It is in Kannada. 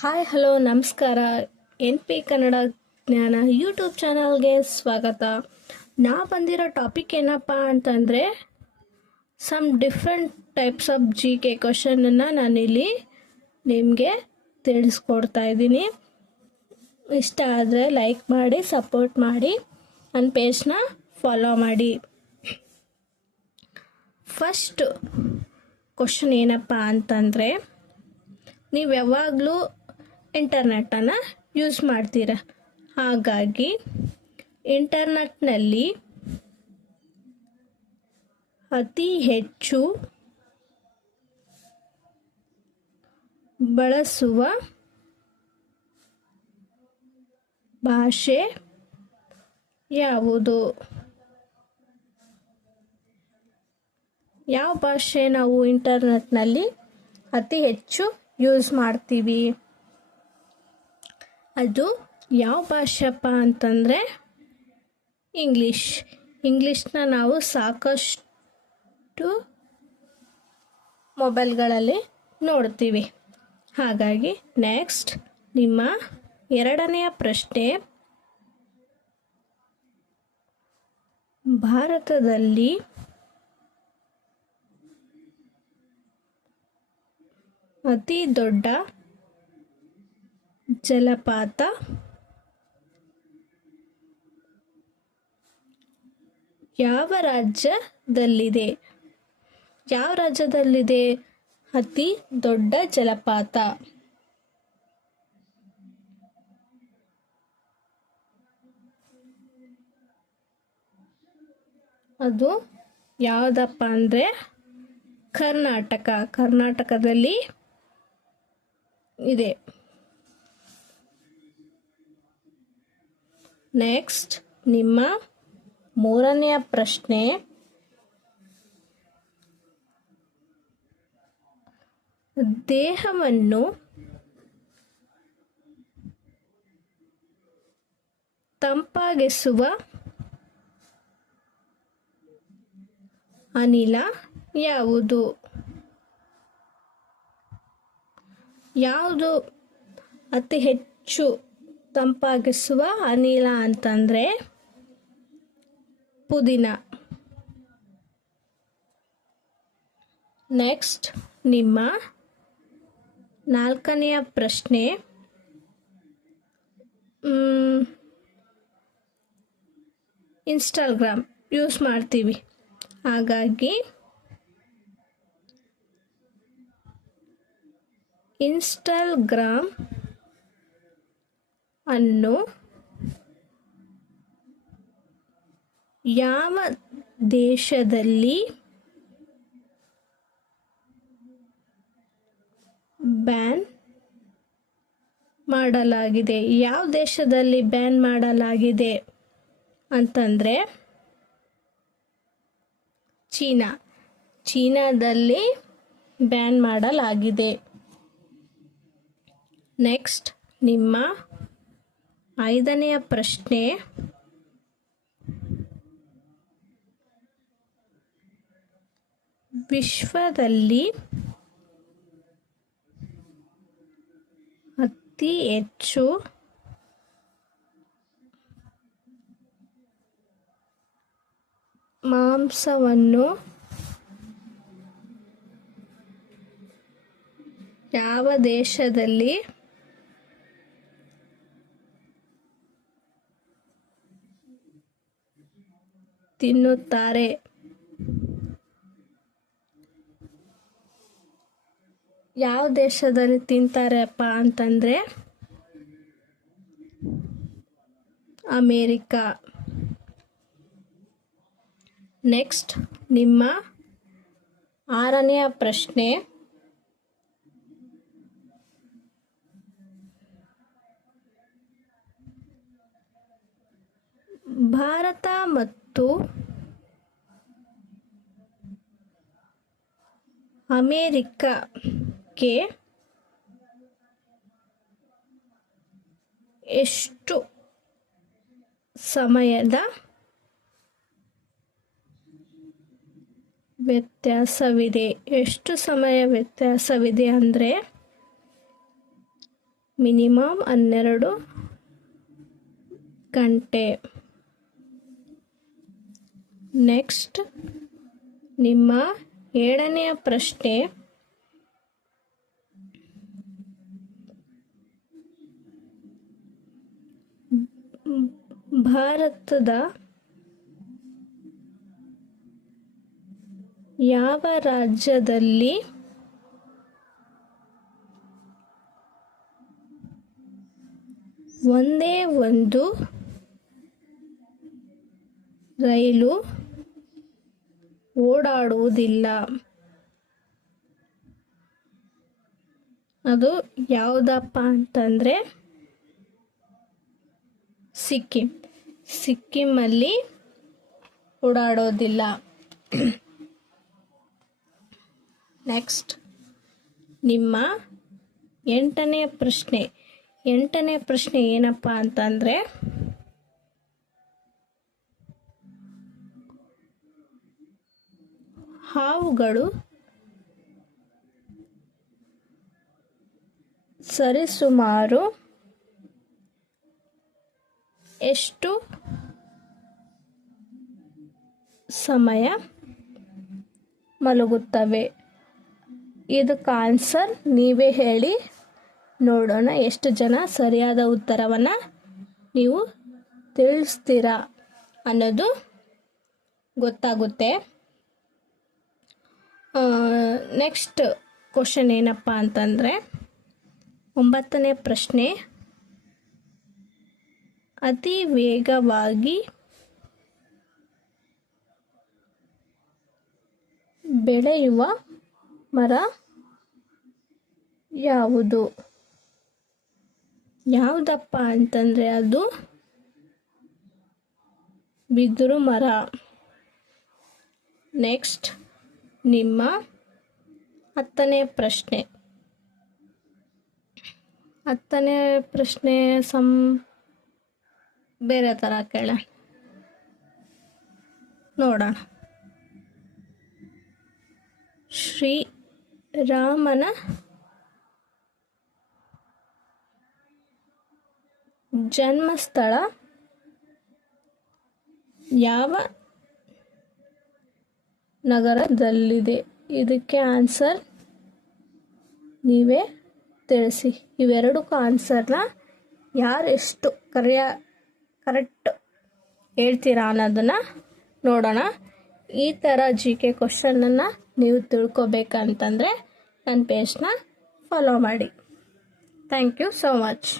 ಹಾಯ್ ಹಲೋ ನಮಸ್ಕಾರ. NP ಕನ್ನಡ ಜ್ಞಾನ ಯೂಟ್ಯೂಬ್ ಚಾನಲ್ಗೆ ಸ್ವಾಗತ. ನಾ ಬಂದಿರೋ ಟಾಪಿಕ್ ಏನಪ್ಪ ಅಂತಂದರೆ some different types of GK ಕ್ವಶನನ್ನು ನಾನಿಲ್ಲಿ ನಿಮಗೆ ತಿಳಿಸ್ಕೊಡ್ತಾ ಇದ್ದೀನಿ. ಇಷ್ಟ ಆದರೆ ಲೈಕ್ ಮಾಡಿ, ಸಪೋರ್ಟ್ ಮಾಡಿ, ನನ್ನ ಪೇಜ್ನ ಫಾಲೋ ಮಾಡಿ. ಫಸ್ಟ್ ಕ್ವಶನ್ ಏನಪ್ಪ ಅಂತಂದರೆ, ನೀವು ಯಾವಾಗಲೂ ಇಂಟರ್ನೆಟ್ಟನ್ನು ಯೂಸ್ ಮಾಡ್ತೀರ. ಹಾಗಾಗಿ ಇಂಟರ್ನೆಟ್ನಲ್ಲಿ ಅತಿ ಹೆಚ್ಚು ಬಳಸುವ ಭಾಷೆ ಯಾವುದು? ಯಾವ ಭಾಷೆ ನಾವು ಇಂಟರ್ನೆಟ್ನಲ್ಲಿ ಅತಿ ಹೆಚ್ಚು ಯೂಸ್ ಮಾಡ್ತೀವಿ? ಅದು ಯಾವ ಭಾಷೆಪ್ಪ ಅಂತಂದರೆ ಇಂಗ್ಲೀಷ್ನ ನಾವು ಸಾಕಷ್ಟು ಮೊಬೈಲ್ಗಳಲ್ಲಿ ನೋಡ್ತೀವಿ. ಹಾಗಾಗಿ ನೆಕ್ಸ್ಟ್ ನಿಮ್ಮ ಎರಡನೆಯ ಪ್ರಶ್ನೆ, ಭಾರತದಲ್ಲಿ ಅತಿ ದೊಡ್ಡ ಜಲಪಾತ ಯಾವ ರಾಜ್ಯದಲ್ಲಿದೆ? ಯಾವ ರಾಜ್ಯದಲ್ಲಿದೆ ಅತಿ ದೊಡ್ಡ ಜಲಪಾತ? ಅದು ಯಾವುದಪ್ಪ ಅಂದರೆ ಕರ್ನಾಟಕದಲ್ಲಿ ಇದೆ. ನೆಕ್ಸ್ಟ್ ನಿಮ್ಮ ಮೂರನೆಯ ಪ್ರಶ್ನೆ, ದೇಹವನ್ನು ತಂಪಾಗಿಸುವ ಅನಿಲ ಯಾವುದು? ಯಾವುದು ಅತಿ ಹೆಚ್ಚು ತಂಪಾಗಿಸುವ ಅನಿಲ ಅಂತಂದರೆ ಪುದೀನ. ನೆಕ್ಸ್ಟ್ ನಿಮ್ಮ ನಾಲ್ಕನೆಯ ಪ್ರಶ್ನೆ, ಇನ್ಸ್ಟಾಗ್ರಾಮ್ ಯೂಸ್ ಮಾಡ್ತೀವಿ. ಹಾಗಾಗಿ ಇನ್ಸ್ಟಾಗ್ರಾಮ್ ಅನ್ನು ಯಾವ ದೇಶದಲ್ಲಿ ಬ್ಯಾನ್ ಮಾಡಲಾಗಿದೆ? ಯಾವ ದೇಶದಲ್ಲಿ ಬ್ಯಾನ್ ಮಾಡಲಾಗಿದೆ ಅಂತಂದರೆ ಚೀನಾದಲ್ಲಿ ಬ್ಯಾನ್ ಮಾಡಲಾಗಿದೆ. ನೆಕ್ಸ್ಟ್ ನಿಮ್ಮ ಐದನೆಯ ಪ್ರಶ್ನೆ, ವಿಶ್ವದಲ್ಲಿ ಅತಿ ಹೆಚ್ಚು ಮಾಂಸವನ್ನು ಯಾವ ದೇಶದಲ್ಲಿ ತಿನ್ನುತ್ತಾರೆ? ಯಾವ ದೇಶದಲ್ಲಿ ತಿಂತಾರಪ್ಪ ಅಂತಂದರೆ ಅಮೇರಿಕಾ. ನೆಕ್ಸ್ಟ್ ನಿಮ್ಮ ಆರನೆಯ ಪ್ರಶ್ನೆ, ಭಾರತ ಮತ್ತು ಅಮೇರಿಕಕ್ಕೆ ಎಷ್ಟು ಸಮಯದ ವ್ಯತ್ಯಾಸವಿದೆ? ಎಷ್ಟು ಸಮಯ ವ್ಯತ್ಯಾಸವಿದೆ ಅಂದರೆ ಮಿನಿಮಮ್ 12 ಗಂಟೆ. ನೆಕ್ಸ್ಟ್ ನಿಮ್ಮ 7ನೆಯ ಪ್ರಶ್ನೆ, ಭಾರತದ ಯಾವ ರಾಜ್ಯದಲ್ಲಿ ಒಂದೇ ಒಂದು ರೈಲು ಓಡಾಡುವುದಿಲ್ಲ? ಅದು ಯಾವುದಪ್ಪ ಅಂತಂದರೆ ಸಿಕ್ಕಿಮಲ್ಲಿ ಓಡಾಡೋದಿಲ್ಲ. ನೆಕ್ಸ್ಟ್ ನಿಮ್ಮ 8ನೇ ಪ್ರಶ್ನೆ ಏನಪ್ಪ ಅಂತಂದರೆ, ಹಾವುಗಳು ಸರಿಸುಮಾರು ಎಷ್ಟು ಸಮಯ ಮಲಗುತ್ತವೆ? ಇದಕ್ಕೆ ಆನ್ಸರ್ ನೀವೇ ಹೇಳಿ ನೋಡೋಣ ಎಷ್ಟು ಜನ ಸರಿಯಾದ ಉತ್ತರವನ್ನು ನೀವು ತಿಳಿಸ್ತೀರಾ ಅನ್ನೋದು ಗೊತ್ತಾಗುತ್ತೆ. ನೆಕ್ಸ್ಟ್ ಕ್ವಶನ್ ಏನಪ್ಪ ಅಂತಂದರೆ, 9ನೇ ಪ್ರಶ್ನೆ, ಅತಿ ವೇಗವಾಗಿ ಬೆಳೆಯುವ ಮರ ಯಾವುದು? ಯಾವುದಪ್ಪ ಅಂತಂದರೆ ಅದು ಬಿದಿರು ಮರ. ನೆಕ್ಸ್ಟ್ ನಿಮ್ಮ 10ನೇ ಪ್ರಶ್ನೆ ಬೇರೆ ಥರ ಕೇಳ ನೋಡೋಣ. ಶ್ರೀರಾಮನ ಜನ್ಮಸ್ಥಳ ಯಾವ ನಗರದಲ್ಲಿದೆ? ಇದಕ್ಕೆ ಆನ್ಸರ್ ನೀವೇ ತಿಳಿಸಿ. ಇವೆರಡಕ್ಕೂ ಆನ್ಸರ್ನ ಯಾರು ಎಷ್ಟು ಕರೆಕ್ಟ್ ಹೇಳ್ತೀರಾ ಅನ್ನೋದನ್ನು ನೋಡೋಣ. ಈ ಥರ GK ಕ್ವಶನನ್ನು ನೀವು ತಿಳ್ಕೊಬೇಕಂತಂದರೆ ನನ್ನ ಪೇಜ್ನ ಫಾಲೋ ಮಾಡಿ. Thank you so much.